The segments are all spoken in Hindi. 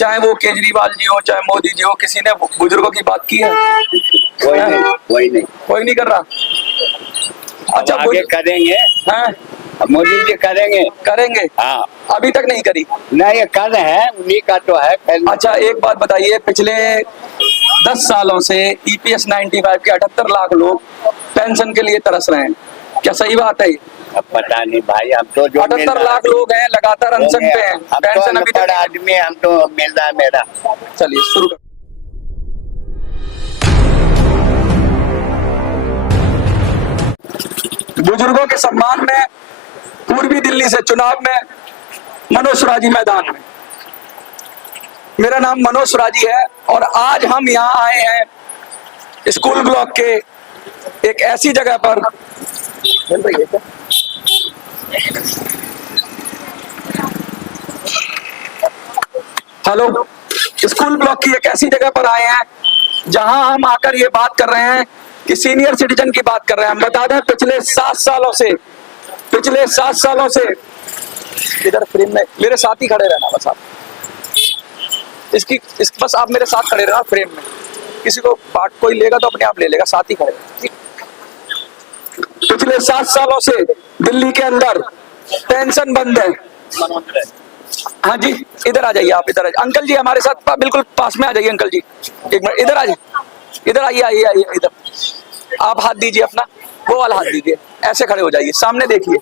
चाहे वो केजरीवाल जी हो चाहे मोदी जी हो, किसी ने बुजुर्गों की बात की है? कोई नहीं कर रहा। अच्छा, आगे करेंगे। हाँ, मोदी जी करेंगे। हाँ, अभी तक नहीं करी। नहीं ये कर रहे हैं, उन्हीं का तो है। अच्छा, एक बात बताइए, पिछले 10 सालों से EPS 95 के 78 लाख लोग पेंशन के लिए तरस रहे हैं, क्या सही बात है? अब पता नहीं भाई, हम तो जो 78 लाख लोग हैं लगातार अनशन पे हैं, पेंशन अभी तक। आदमी हम तो मिल रहा है मेरा। चलिए शुरू कर। बुजुर्गों के सम्मान में पूर्वी दिल्ली से चुनाव में मनोज सुराजी मैदान में। मेरा नाम मनोज सुराजी है और आज हम यहाँ आए हैं स्कूल ब्लॉक के एक ऐसी जगह पर। हेलो, स्कूल ब्लॉक की एक ऐसी जगह पर आए हैं जहां हम आकर ये बात कर रहे हैं कि सीनियर सिटीजन की बात कर रहे हैं। हम बता दें, पिछले 7 सालों से इधर फ्रेम में मेरे साथ ही खड़े रहना, बस आप बस आप मेरे साथ खड़े रहना फ्रेम में। किसी को पार्ट कोई लेगा तो अपने आप ले लेगा, साथ ही खड़े रहना। पिछले 7 सालों से दिल्ली के अंदर पेंशन बंद है। हाँ जी, इधर आ जाइए, आप इधर आ जाइए। अंकल जी हमारे साथ बिल्कुल पास में आ जाइए। अंकल जी एक मिनट इधर आ जाइए, इधर आइए इधर। आप हाथ दीजिए अपना, वो वाला हाथ दीजिए, ऐसे खड़े हो जाइए, सामने देखिए।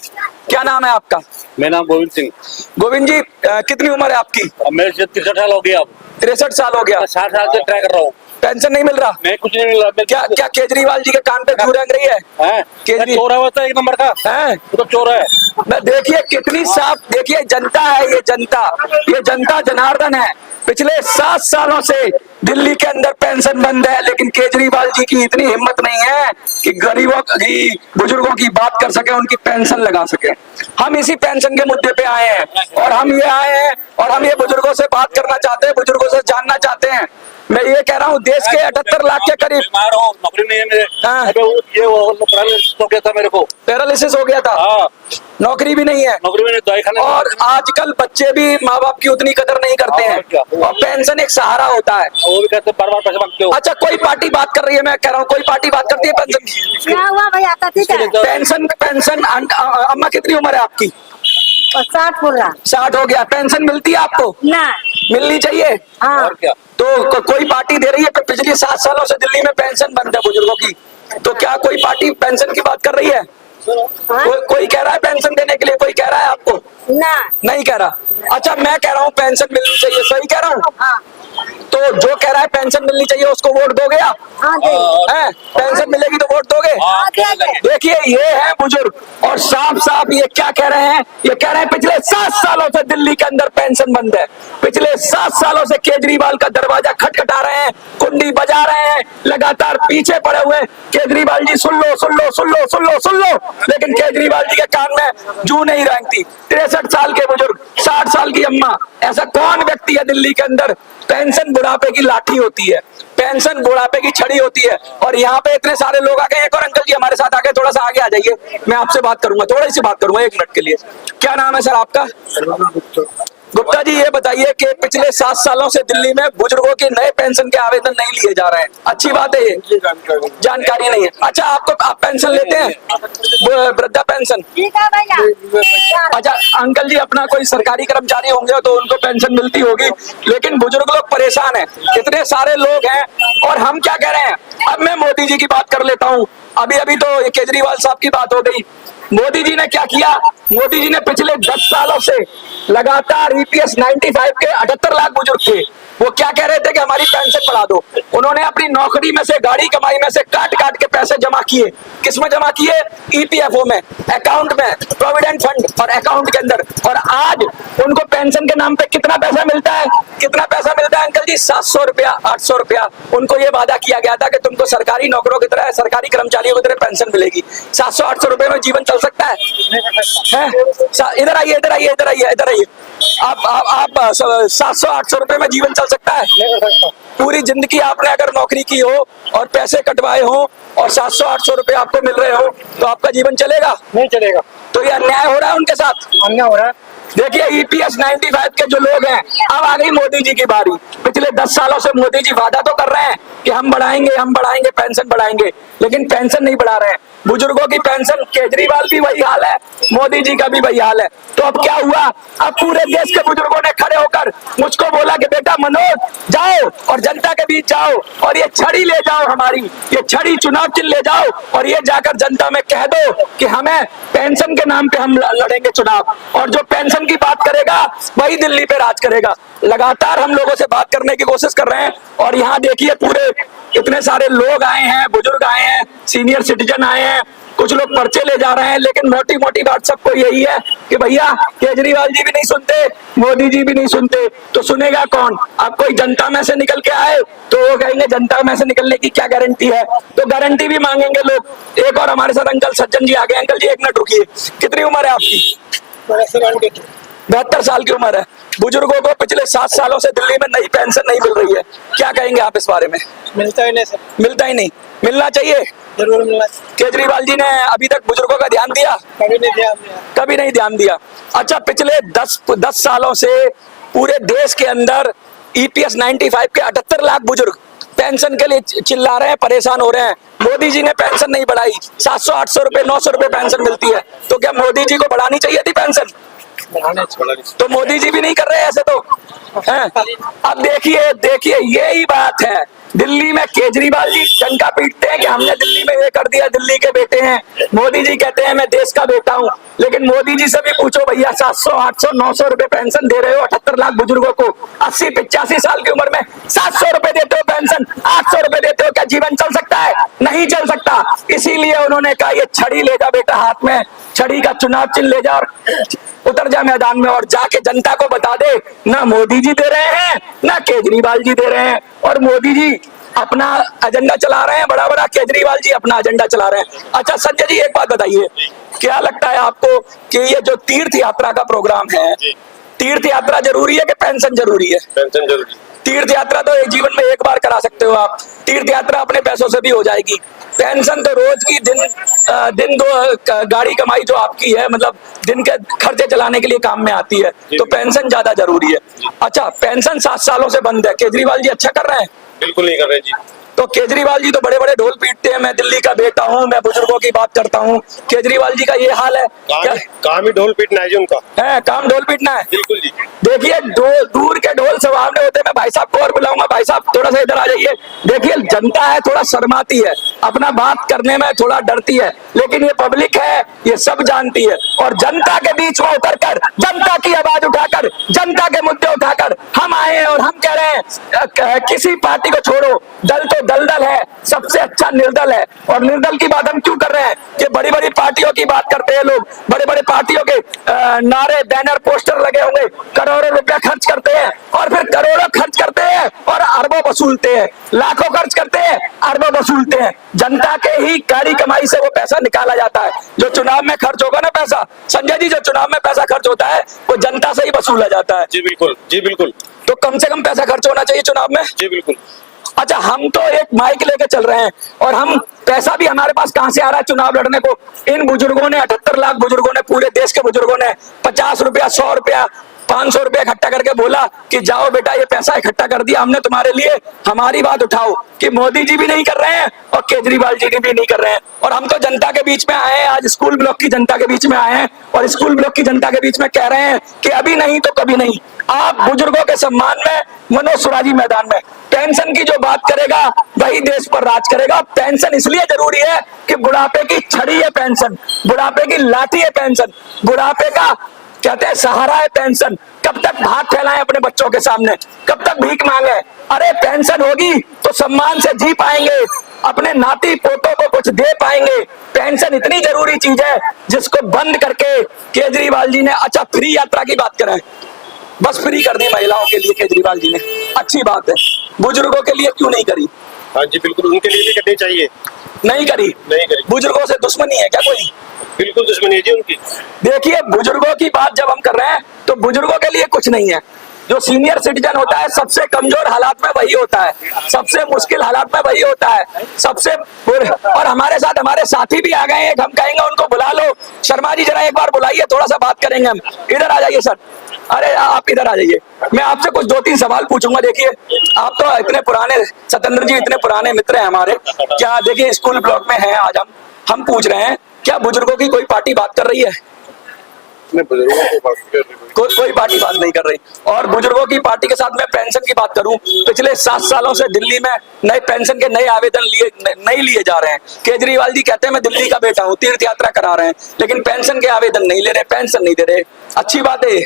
क्या नाम है आपका? मेरा नाम गोविंद सिंह। गोविंद जी, कितनी उम्र है आपकी? मेरे 63 साल हो गया। अब 63 साल हो गया। 60 साल से ट्राई कर रहा हूँ, पेंशन नहीं मिल रहा? मैं कुछ नहीं मिल रहा। क्या केजरीवाल जी के कान पे जू रंग रही है? चोर है, होता है 1 नंबर का है तो चोर है। देखिए कितनी साफ, देखिए जनता है, ये जनता जनार्दन है। पिछले 7 सालों से दिल्ली के अंदर पेंशन बंद है, लेकिन केजरीवाल जी की इतनी हिम्मत नहीं है कि गरीबों की, बुजुर्गों की बात कर सके, उनकी पेंशन लगा सके। हम इसी पेंशन के मुद्दे पे आए हैं और हम ये बुजुर्गों से बात करना चाहते हैं, बुजुर्गों से जानना चाहते हैं। मैं ये कह रहा हूँ, देश के 78 लाख के करीब। बीमार हूँ, नौकरी नहीं है मेरे। ये पैरालिसिस हो गया था मेरे को। पैरालिसिस हो गया था? हाँ। नौकरी भी नहीं है? नौकरी में नहीं, दवाई खाने। और आजकल बच्चे भी माँ बाप की उतनी कदर नहीं करते हैं और पेंशन एक सहारा होता है। वो भी कहते बार बार पैसे मांगते हो। अच्छा, कोई पार्टी बात कर रही है, मैं कह रहा हूँ कोई पार्टी बात करती है पेंशन की? क्या हुआ भाई, आता ठीक है। पेंशन अम्मा कितनी उम्र है आपकी? 60 पूरा। 60 हो गया। पेंशन मिलती है आपको? ना मिलनी चाहिए। हाँ। और क्या? तो कोई पार्टी दे रही है? तो पिछले 7 सालों से दिल्ली में पेंशन बंद है बुजुर्गों की, तो क्या कोई पार्टी पेंशन की बात कर रही है? कोई कह रहा है पेंशन देने के लिए? कोई कह रहा है आपको? ना, नहीं कह रहा। अच्छा, मैं कह रहा हूँ पेंशन मिलनी चाहिए, सही कह रहा हूँ? हाँ। तो जो कह रहा है पेंशन मिलनी चाहिए उसको वोट दोगे आप? हाँ, हैं? पेंशन मिलेगी तो वोट दोगे? देखिए, ये है बुजुर्ग और साफ ये क्या कह रहे हैं? ये कह रहे हैं पिछले 7 सालों से दिल्ली के अंदर पेंशन बंद है। पिछले 7 सालों से केजरीवाल का दरवाजा खटखटा रहे हैं, कुंडी बजा रहे हैं, लगातार पीछे पड़े हुए। केजरीवाल जी सुन लो, लेकिन केजरीवाल जी के कान में जू नहीं रेंगती। 63 साल के बुजुर्ग, 60 साल की अम्मा, ऐसा कौन व्यक्ति है दिल्ली के अंदर? पेंशन बुढ़ापे की लाठी होती है, पेंशन बुढ़ापे की छड़ी होती है। और यहाँ पे इतने सारे लोग आ गए। एक और अंकल जी हमारे साथ आ गए, थोड़ा सा आगे आ जाइए, मैं आपसे बात करूंगा, थोड़ी सी बात करूंगा 1 मिनट के लिए। क्या नाम है सर आपका? गुप्ता जी, ये बताइए कि पिछले 7 सालों से दिल्ली में बुजुर्गों के नए पेंशन के आवेदन नहीं लिए जा रहे हैं, अच्छी बात है ये? जानकारी नहीं है। अच्छा, आप पेंशन लेते हैं, वृद्धा पेंशन? अच्छा अंकल जी, अपना कोई सरकारी कर्मचारी होंगे तो उनको पेंशन मिलती होगी, लेकिन बुजुर्ग लोग परेशान हैं, इतने सारे लोग हैं। और हम क्या कह रहे हैं? अब मैं मोदी जी की बात कर लेता हूँ। अभी तो केजरीवाल साहब की बात हो गई। मोदी जी ने क्या किया? मोदी जी ने पिछले 10 सालों से लगातार EPS 95 के 78 लाख बुजुर्ग थे, वो क्या कह रहे थे कि हमारी पेंशन बढ़ा दो। उन्होंने अपनी नौकरी में से, गाड़ी कमाई में से काट के पैसे जमा किए। किस में जमा किए? EPFO में, अकाउंट में, प्रोविडेंट फंड और अकाउंट के अंदर। और आज उनको पेंशन के नाम पे कितना पैसा मिलता है? कितना पैसा मिलता है अंकल जी? 700 रुपया, 800 रुपया। उनको ये वादा किया गया था कि तुमको सरकारी नौकरों की तरह, सरकारी कर्मचारियों की तरह पेंशन मिलेगी। 700-800 रुपए में जीवन चल सकता है? इधर आइए। आप 700-800 रुपए में जीवन चल सकता है? पूरी जिंदगी आपने अगर नौकरी की हो और पैसे कटवाए हो और 700-800 रुपए आपको मिल रहे हो, तो आपका जीवन चलेगा? नहीं चलेगा। तो ये अन्याय हो रहा है उनके साथ। अन्याय हो रहा है। देखिए ईपीएस 95 के जो लोग हैं, अब आ गई मोदी जी की बारी। पिछले 10 सालों से मोदी जी वादा तो कर रहे हैं कि हम बढ़ाएंगे पेंशन बढ़ाएंगे, लेकिन पेंशन नहीं बढ़ा रहे हैं। बुजुर्गों की पेंशन, केजरीवाल भी वही हाल है, मोदी जी का भी वही हाल है। तो अब क्या हुआ, अब पूरे देश के बुजुर्गों ने खड़े होकर मुझको बोला कि बेटा मनोज जाओ और जनता के बीच जाओ और ये छड़ी ले जाओ, हमारी ये छड़ी चुनाव चिन्ह ले जाओ और ये जाकर जनता में कह दो कि हमें पेंशन के नाम पे हम लड़ेंगे चुनाव, और जो पेंशन की बात करेगा वही दिल्ली पे राज करेगा। लगातार हम लोगों से बात करने की कोशिश कर रहे हैं और यहाँ देखिए पूरे इतने सारे लोग आए हैं, बुजुर्ग आए हैं, सीनियर सिटीजन आए हैं, कुछ लोग पर्चे ले जा रहे हैं, लेकिन मोटी मोटी बात सबको यही है कि भैया केजरीवाल जी भी नहीं सुनते, मोदी जी भी नहीं सुनते, तो सुनेगा कौन। अब कोई जनता में से निकल के आए तो वो कहेंगे जनता में से निकलने की क्या गारंटी है, तो गारंटी भी मांगेंगे लोग। एक और हमारे साथ अंकल सज्जन जी आ गए। अंकल जी 1 मिनट रुकिए, कितनी उम्र है आपकी? 72 साल की उम्र है। बुजुर्गों को पिछले 7 सालों से दिल्ली में नई पेंशन नहीं मिल रही है, क्या कहेंगे आप इस बारे में? मिलता ही नहीं सर। मिलता ही नहीं, मिलना चाहिए, जरूर मिलना। केजरीवाल जी ने अभी तक बुजुर्गों का ध्यान दिया? कभी नहीं ध्यान दिया। कभी नहीं ध्यान दिया। अच्छा, पिछले 10 सालों से पूरे देश के अंदर ईपीएस 95 के 78 लाख बुजुर्ग पेंशन के लिए चिल्ला रहे हैं, परेशान हो रहे हैं। मोदी जी ने पेंशन नहीं बढ़ाई, 700-800 रुपए 900 रुपए पेंशन मिलती है, तो क्या मोदी जी को बढ़ानी चाहिए थी पेंशन? तो मोदी जी भी नहीं कर रहे ऐसे तो हैं। अब देखिए यही बात है, दिल्ली में केजरीवाल जी डंका पीटते हैं कि हमने दिल्ली में ये कर दिया, दिल्ली के बेटे हैं। मोदी जी कहते हैं मैं देश का बेटा हूं, लेकिन मोदी जी से भी पूछो भैया 700, 800, 900 रुपए पेंशन दे रहे हो 78 लाख बुजुर्गों को, 80-85 साल की उम्र में 700 रुपए देते हो पेंशन, 800 रुपए देते हो, क्या जीवन चल सकता है? नहीं चल सकता। इसीलिए उन्होंने कहा ये छड़ी ले जा बेटा, हाथ में छड़ी का चुनाव चिन्ह ले जा और उतर जा मैदान में और जाके जनता को बता दे, ना मोदी जी दे रहे हैं ना केजरीवाल जी दे रहे हैं, और मोदी जी अपना एजेंडा चला रहे हैं बड़ा बड़ा, केजरीवाल जी अपना एजेंडा चला रहे हैं। अच्छा संजय जी एक बात बताइए, क्या लगता है आपको कि ये जो तीर्थ यात्रा का प्रोग्राम है, तीर्थ यात्रा जरूरी है कि पेंशन जरूरी है? पेंशन जरूरी। तीर्थ यात्रा तो एक जीवन में एक बार करा सकते हो आप, तीर्थ यात्रा अपने पैसों से भी हो जाएगी। पेंशन तो रोज की दिन दो गाड़ी कमाई जो आपकी है, मतलब दिन के खर्चे चलाने के लिए काम में आती है, तो पेंशन ज्यादा जरूरी है। अच्छा, पेंशन 7 सालों से बंद है, केजरीवाल जी अच्छा कर रहे हैं? बिल्कुल नहीं कर रहे जी। तो केजरीवाल जी तो बड़े बड़े ढोल पीटते हैं, मैं दिल्ली का बेटा हूं, मैं बुजुर्गों की बात करता हूं। केजरीवाल जी का ये हाल है, काम ही ढोल पीटना है जी उनका। है काम ढोल पीटना है? बिल्कुल जी। देखिए दूर के ढोल सुहावने होते हैं। मैं भाई साहब को और बुलाऊंगा, भाई साहब थोड़ा सा इधर आ जाइए। देखिए जनता है थोड़ा शर्माती है, अपना बात करने में थोड़ा डरती है, लेकिन ये पब्लिक है, ये सब जानती है, और जनता के बीच में उतरकर, जनता की आवाज उठाकर, जनता के मुद्दे उठाकर हम आए हैं और हम कह रहे हैं किसी पार्टी को छोड़ो, दल तो दलदल है, सबसे अच्छा निर्दल है। और निर्दल की बात हम क्यों कर रहे हैं कि बड़ी बड़ी पार्टियों की बात करते हैं लोग, बड़े बड़े पार्टियों के नारे बैनर पोस्टर लगे होंगे, करोड़ों रुपया खर्च करते हैं और फिर करोड़ों खर्च करते हैं और अरबों वसूलते हैं, लाखों खर्च करते हैं अरबों वसूलते हैं। जनता के ही गाड़ी कमाई से वो पैसा निकाला जाता है। जो चुनाव में खर्च होगा ना पैसा, संजय जी जो चुनाव में पैसा खर्च होता है वो जनता से ही वसूला जाता है। जी बिल्कुल, जी बिल्कुल। तो कम से कम पैसा खर्च होना चाहिए चुनाव में। जी बिल्कुल। अच्छा, हम तो एक माइक लेके चल रहे हैं और हम पैसा भी हमारे पास कहां से आ रहा है चुनाव लड़ने को? इन बुजुर्गों ने, 78 लाख बुजुर्गों ने, पूरे देश के बुजुर्गों ने 50 रुपया, 100 रुपया, 500 रुपया इकट्ठा करके बोला कि जाओ बेटा ये पैसा इकट्ठा कर दिया हमने तुम्हारे लिए, हमारी बात उठाओ। कि मोदी जी भी नहीं कर रहे हैं और केजरीवाल जी भी नहीं कर रहे हैं, और हम तो जनता के बीच में आए हैं, आज स्कूल ब्लॉक की जनता के बीच में आए हैं और स्कूल ब्लॉक की जनता के बीच में कह रहे हैं कि अभी नहीं तो कभी नहीं। आप बुजुर्गों के सम्मान में मनोज सुराजी मैदान में, पेंशन की जो बात करेगा वही देश पर राज करेगा। पेंशन इसलिए जरूरी है कि बुढ़ापे की छड़ी है पेंशन, बुढ़ापे की लाठी है पेंशन, बुढ़ापे का कहते हैं सहारा है पेंशन। कब तक हाथ फैलाएं अपने बच्चों के सामने, कब तक भीख मांगे? अरे पेंशन होगी तो सम्मान से जी पाएंगे, अपने नाती पोतों को कुछ दे पाएंगे। पेंशन इतनी जरूरी चीज है जिसको बंद करके केजरीवाल जी ने, अच्छा फ्री यात्रा की बात करें, बस फ्री कर दी महिलाओं के लिए केजरीवाल जी ने, अच्छी बात है, बुजुर्गों के लिए क्यों नहीं करी? हाँ जी बिल्कुल, उनके लिए भी करनी चाहिए। नहीं करी? बुजुर्गों से दुश्मनी है क्या कोई? बिल्कुल दुश्मनी है जी उनकी। देखिए बुजुर्गों की बात जब हम कर रहे हैं तो बुजुर्गों के लिए कुछ नहीं है, जो सीनियर सिटीजन होता है सबसे कमजोर हालात में वही होता है, सबसे मुश्किल हालात में वही होता है, सबसे बुरे। और हमारे साथ हमारे साथी भी आ गए हैं, हम कहेंगे उनको बुला लो। शर्मा जी जरा एक बार बुलाइए, थोड़ा सा बात करेंगे हम। इधर आ जाइए सर, अरे आप इधर आ जाइए, मैं आपसे कुछ 2-3 सवाल पूछूंगा। देखिए आप तो इतने पुराने, सतेंद्र जी इतने पुराने मित्र हैं हमारे, क्या देखिए स्कूल ब्लॉक में हैं आज हम पूछ रहे हैं क्या बुजुर्गों की कोई पार्टी बात कर रही है? बुजुर्गों को बात कर रही है। कोई पार्टी बात नहीं कर रही। और बुजुर्गों की पार्टी के साथ मैं पेंशन की बात करूं, पिछले 7 सालों से दिल्ली में नए पेंशन के नए आवेदन नहीं लिए जा रहे हैं। केजरीवाल जी कहते हैं मैं दिल्ली का बेटा हूं, तीर्थ यात्रा करा रहे हैं, लेकिन पेंशन के आवेदन नहीं ले रहे, पेंशन नहीं दे रहे। अच्छी बात है,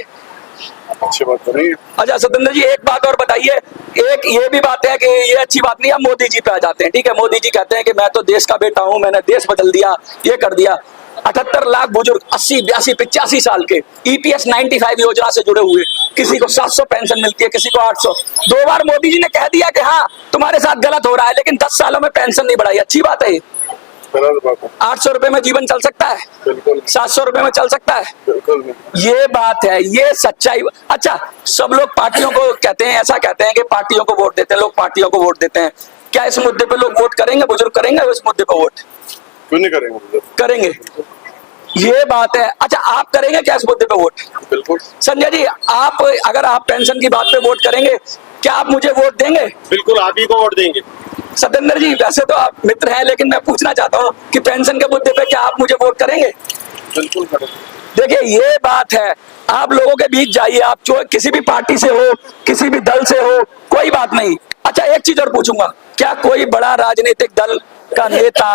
अच्छी बात तो नहीं है। अच्छा सतेंद्र जी एक बात और बताइए, एक ये भी बात है कि ये अच्छी बात नहीं है, मोदी जी पे आ जाते हैं। ठीक है, मोदी जी कहते हैं कि मैं तो देश का बेटा हूं, मैंने देश बदल दिया, ये कर दिया। 78 लाख बुजुर्ग 80, 82, 85 साल के EPS 95 योजना से जुड़े हुए, किसी को 700 पेंशन मिलती है, किसी को 800। 2 बार मोदी जी ने कह दिया कि हाँ तुम्हारे साथ गलत हो रहा है, लेकिन 10 सालों में पेंशन नहीं बढ़ाई। अच्छी बात है, 800 रुपए में जीवन चल सकता है, बिल्कुल 700 रुपए में चल सकता है, बिल्कुल। ये बात है, ये सच्चाई। अच्छा सब लोग पार्टियों को कहते हैं, ऐसा कहते हैं कि पार्टियों को वोट देते हैं, लोग पार्टियों को वोट देते हैं। क्या इस मुद्दे पे लोग वोट करेंगे, बुजुर्ग करेंगे इस मुद्दे पे वोट? क्यों नहीं करेंगे? करेंगे, ये बात है। अच्छा आप करेंगे क्या इस मुद्दे पे वोट? बिल्कुल। संजय जी आप, अगर आप पेंशन की बात पे वोट करेंगे, क्या आप मुझे वोट देंगे? बिल्कुल आप ही को वोट देंगे। सतेंद्र जी वैसे तो आप मित्र हैं, लेकिन मैं पूछना चाहता हूँ कि पेंशन के मुद्दे पे क्या आप मुझे वोट करेंगे? बिल्कुल करेंगे। देखिए ये बात है, आप लोगों के बीच जाइए, आप जो किसी भी पार्टी से हो, किसी भी दल से हो, कोई बात नहीं। अच्छा एक चीज और पूछूंगा, क्या कोई बड़ा राजनीतिक दल का नेता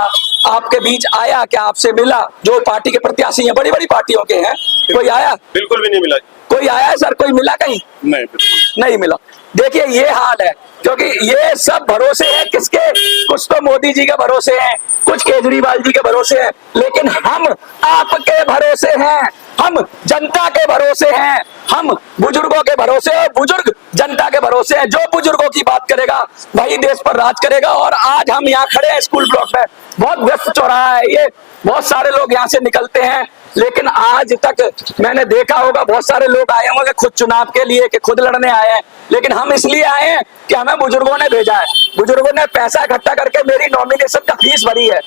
आपके बीच आया, क्या आपसे मिला? जो पार्टी के प्रत्याशी हैं, बड़ी बड़ी पार्टियों के हैं, कोई आया? बिल्कुल भी नहीं मिला। कोई आया है सर, कोई मिला कहीं? नहीं, बिल्कुल नहीं मिला। देखिए ये हाल है, क्योंकि ये सब भरोसे हैं किसके? कुछ तो मोदी जी के भरोसे हैं, कुछ केजरीवाल जी के भरोसे हैं, लेकिन हम आपके भरोसे हैं, हम जनता के भरोसे हैं, हम बुजुर्गों के भरोसे हैं, बुजुर्ग जनता के भरोसे हैं। जो बुजुर्गों की बात करेगा वही देश पर राज करेगा। और आज हम यहाँ खड़े हैं स्कूल ब्लॉक में, बहुत व्यस्त चौराहा है ये, बहुत सारे लोग यहाँ से निकलते हैं, लेकिन आज तक मैंने देखा होगा बहुत सारे लोग आए होंगे खुद चुनाव के लिए, कि खुद लड़ने आए हैं, लेकिन हम इसलिए आए हैं कि हमें बुजुर्गों ने भेजा है। बुजुर्गों ने पैसा इकट्ठा करके मेरी नॉमिनेशन का फीस भरी है,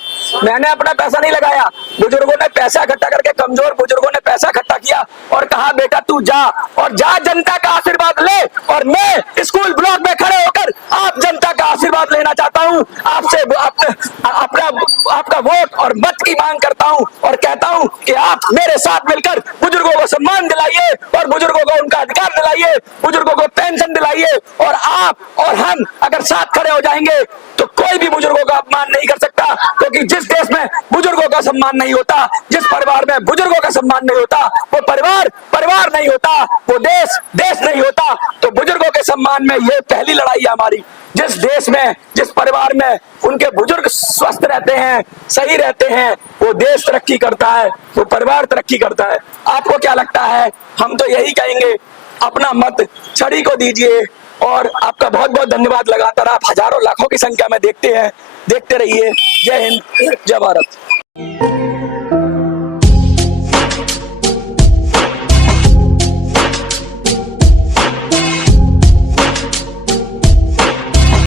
मैंने अपना पैसा नहीं लगाया। बुजुर्गों ने पैसा इकट्ठा करके, कमजोर बुजुर्गों ने पैसा इकट्ठा किया और कहा बेटा तू जा, और जा जनता का आशीर्वाद ले। और मैं स्कूल ब्लॉक में खड़े होकर आप जनता का आशीर्वाद लेना चाहता हूँ, आपसे आपका वोट और मत की मांग करता हूँ, और कहता हूँ कि आप मेरे साथ मिलकर बुजुर्गों को सम्मान दिलाइए, और बुजुर्गों को उनका अधिकार दिलाइए, बुजुर्गों को पेंशन दिलाइए। और आप और हम अगर साथ खड़े हो जाएंगे तो कोई भी बुजुर्गों का अपमान नहीं कर सकता, क्योंकि जिस देश में बुजुर्गों का सम्मान नहीं होता, जिस परिवार में बुजुर्गों का सम्मान नहीं होता, वो परिवार नहीं होता, वो देश नहीं होता। तो बुजुर्गों के सम्मान में ये पहली लड़ाई है हमारी। जिस देश में, जिस परिवार में उनके बुजुर्ग स्वस्थ रहते हैं, सही रहते हैं, वो देश तरक्की करता है, वो परिवार तरक्की करता है। आपको क्या लगता है? हम तो यही कहेंगे, अपना मत छड़ी को दीजिए। और आपका बहुत बहुत धन्यवाद। लगातार आप हजारों लाखों की संख्या में देखते रहिए। जय हिंद, जय भारत।